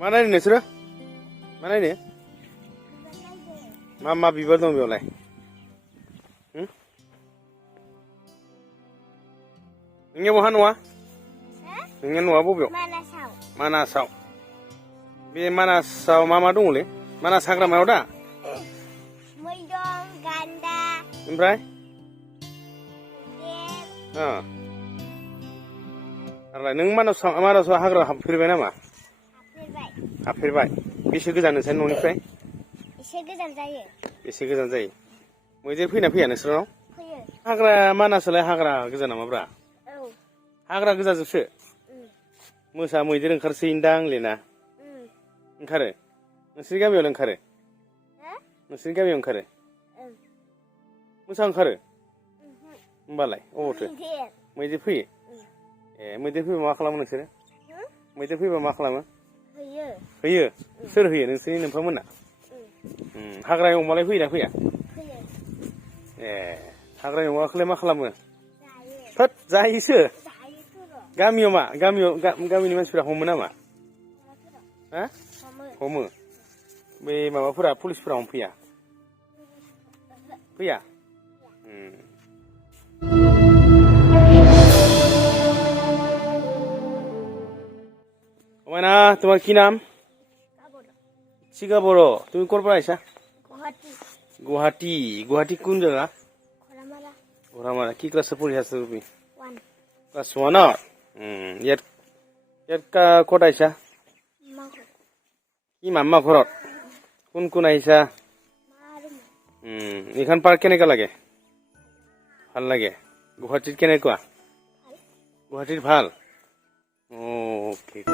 मा नायनो नोंसोरो मा नायनो मा मा बिबार दं बेयावलाय नोंनिया बहा न'आ नोंनिया न'आ बबेयाव मानासाव बे मानासाव मा मा दङलै मानास हाग्रामायाव दा मै दं गान्दा ओमफ्राय नों मानासाव हाग्रा हाबफेरबाय नामा हाबफेरबाय बेसे गोजान नोंसोर न'निफ्राय एसे गोजान जायो बेसे गोजान जायो मैदेर फैना फैया नोंसोरनाव फैयो हाग्रा मानासालाय हाग्रा गोजा नामाब्रा औ हाग्रा गोजाजोबसो मोसा मैदेर ओंखारसै दां लेना ओंखारो नोंसोरनि गामियावलाय ओंखारो नोंसोरनि गामियाव ओंखारो मोसा ओंखारो होमबालाय अबावथो मैदेर फैयो ए मैदेर फैबा मा खालामो नोंसोरो मैदेर फैबा मा खालामो होयो सोर होयो नोंसोरनि नोंफामोना हाग्रानि अमालाय फैयोना फैया ए हाग्रानि अमाखौलाय मा खालामो थोद जायोसो गामियाव मा गामिनि मानसिफोरा हमो नामा हमो बे माबाफोरा पुलिसफोरा हमफैया फैया ओमायना তোমার কি নাম চিকা বড় তুমি কোন পৰা আইছা গুৱাহাটী গুৱাহাটী কোন জায়গা ঘোৰামাৰা কি ক্লাছত পঢ়ি আছা তুমি ক্লাছ 1 ইয়াত ক'ত আইছা কি মামা ঘৰত কোন কোন আহিছা এইখন পাৰ্ক কেনেকুৱা লাগে ভাল লাগে গুৱাহাটীত কেনেকুৱা গুৱাহাটীত ভাল Okay.